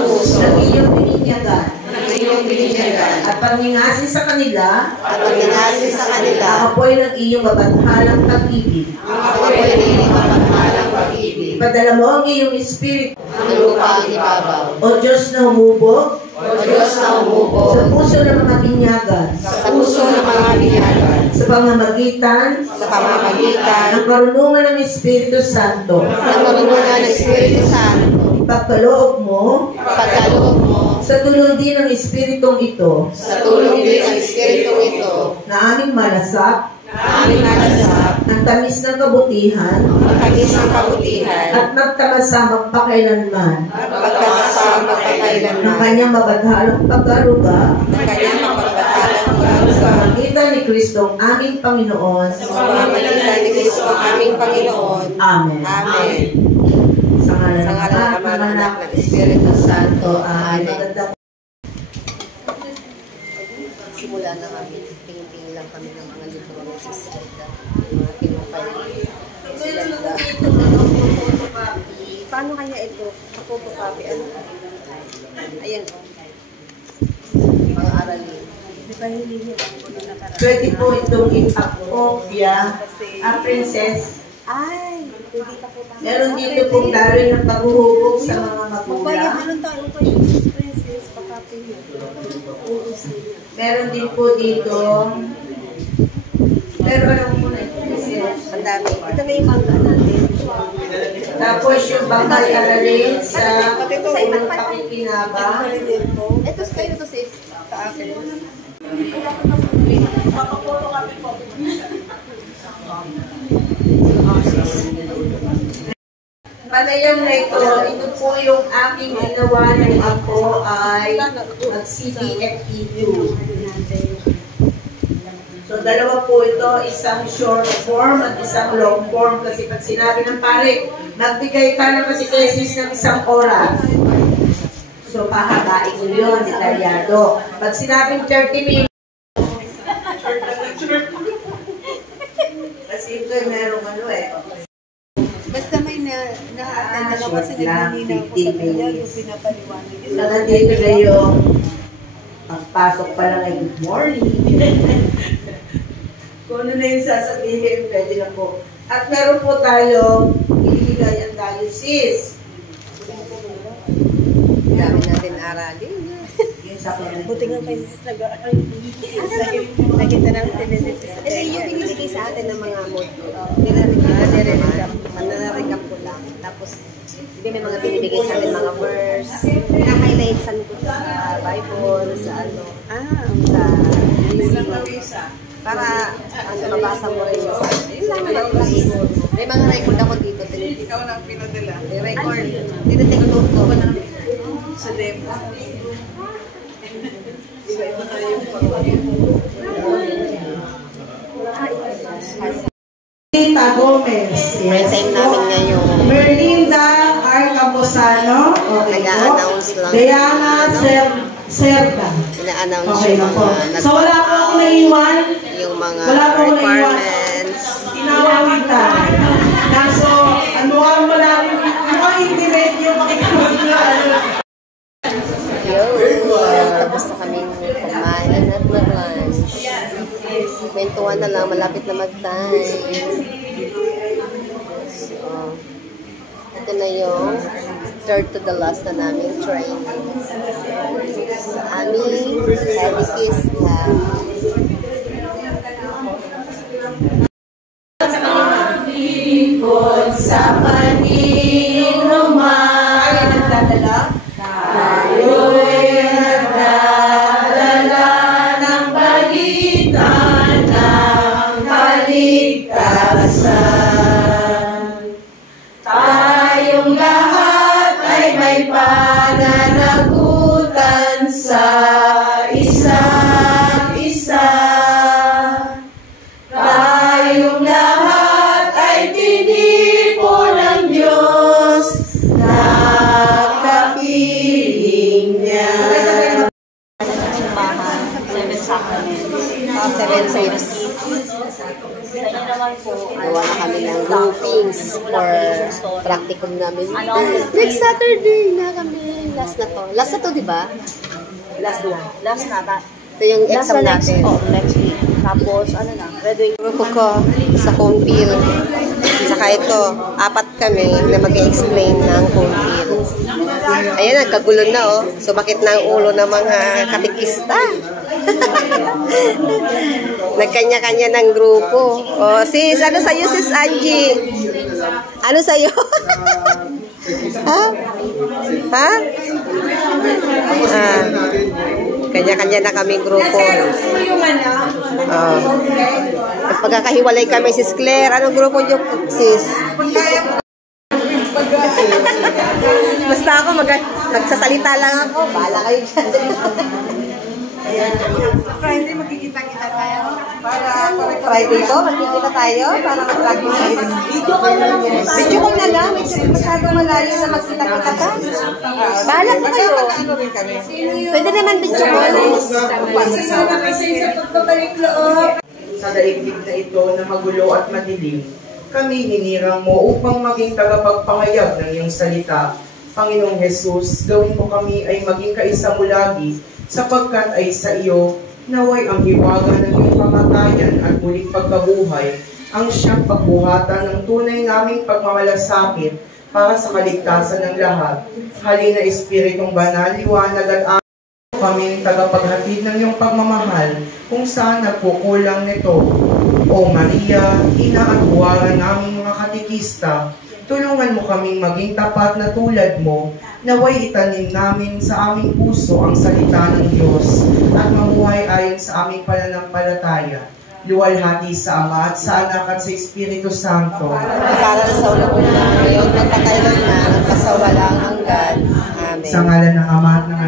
kapuso ng iyong bininyagan at pangingasi sa kanila apoy ng iyong mabaghalang pag-ibig. Ipadala mo ang iyong espiritu ang lupa ang ibabaw. o Diyos na humubog sa puso ng mga binyagan sa pamamagitan ng karunungan ng Espiritu Santo. Ipagkaloob mo sa tulong din ng Espiritong ito na aming malasap ang tamis ng kabutihan at magtamasa magpakailanman ng kanyang mabaghalang pag-aruga sa pamagitan ni Kristong aming Panginoon. Amen. Sa ngalan ng Ama, ng Anak, ng Espiritu Santo. Amen. Simula na kami, tingin-tingin lang kami ng mga libro ng sister, mga tinupay. Paano kanya ito? Photocopy, ano? Ayan o. Mga aralin. Pwede po itong ipakopya, princess. Ay, pwede ka po. Meron dito pong darin ng paghuhubog sa mga magulang. Princess, pakapin niyo. Meron din po dito. Pero alam mo na ito. Ang dami. Ito na yung mangga natin. Tapos yung bangkay aralin sa unang pakikinabang. Ito sa kayo, ito sis. Sa akin. Panayam na ito po yung aking ginawa ng ako ay mag-CDFEQ. So, dalawa po ito, isang short form at isang long form. Kasi pag sinabi ng pare, magbigay ka ng pasitesis ng 1 oras. So, pahabain nyo yun, detalyado. Pag sinabing 30 minutes, kasi ito ay merong ano eh. Basta may na-attend na kasi nagnininaw ko sa kanya yung pinapaliwanag. So, nandito na yung ang pasok pa lang ay good morning. Kung ano na yung sasabihin, pwede na po. At meron po tayo ibigay ang diocese. Dami natin aralin. Buti nga kayo sis nag-aaral. Nakita namin si Nenesis. Ito yung binibigay sa atin ng mga module. Nare-recap ko lang. Tapos, hindi may mga binibigay sa atin mga verse. Na-highlight sa Bible, sa ano. Sa para mabasa mo rin sa yun lang naman kasi. May mga record ako dito. Ikaw na ang pinadala. May record. Tinitake note ko. Sa demo. Iba-iba na yung Tita Gomez. May time namin ngayon. Merlinda R. Camposano. Okay po. Nag-a-announce lang. Diana Serda. Ina-announce Okay yung na po. mga So wala po akong naiwan. yung mga Wala po akong naiwan. requirements. Tinawag kita. Kaso, ano ang wala rin. Mukhang hindi medyo makikawag na. Tapos na kaming kumain at mag-lunch. Kwentuhan na lang, malapit na mag-time. So, ito na yung third to the last na naming training. Sa aming edikista. Sa paninuman. Ay, nagdadala? Tayo'y nagdadala ng balita ng kaligtasan. Tayong lahat ay may pananagutan sa isa't isa. Tayong lahat ay tinipo ng Diyos na kapiling niya. Seven saves. Gawa na kami ng groupings for practicum namin. Next Saturday na kami. Last na to. Last na to, di ba? Last na. Last na. Ito yung exam next, natin. next week. Tapos, ano na, graduate. Grupo ko sa cone peel. Saka ito, 4 kami na mag-explain ng cone peel. Ayan, nagkagulo na oh. Sumakit na ang ulo ng mga katikista. Nagkanya-kanya ng grupo. Oh, sis, ano sa'yo, sis Angie? Ano sa'yo? Ha? Ha? Ah. Kanya-kanya na kaming grupo. Pagkakahiwalay kami, sis Claire. Anong grupo niyo, sis? Basta ako, nagsasalita lang ako. Bahala kayo dyan. Friday, magkikita-kita tayo. Friday ko, magkikita tayo para mag-practice. Video call na lang. Video call na lang. Masyadong malayo na magkita-kita pa. Bahala ko kayo. Pwede naman video call. Sa daigdig na ito na magulo at madilim, kami hinirang mo upang maging tagapagpangayag ng iyong salita. Panginoong Jesus, gawin mo kami ay maging kaisa mo lagi, sapagkat ay sa iyo naway ang hiwaga ng iyong kamatayan at muling pagkabuhay ang siyang pagbuhatan ng tunay naming pagmamalasakit para sa kaligtasan ng lahat. Halina Espiritong Banal, liwanag at kaming tagapaghatid ng iyong pagmamahal kung saan nagkukulang nito. O Maria, ina at buwaran naming mga katikista, tulungan mo kaming maging tapat na tulad mo, naway itanim namin sa aming puso ang salita ng Diyos at mamuhay ayon sa aming pananampalataya. Luwalhati sa Ama at sa Anak at sa Espiritu Santo. Para sa ulang-ulang ngayon, magpakailan na, nagpasawalang hanggan. Amen. Sa ngalan ng Ama at ng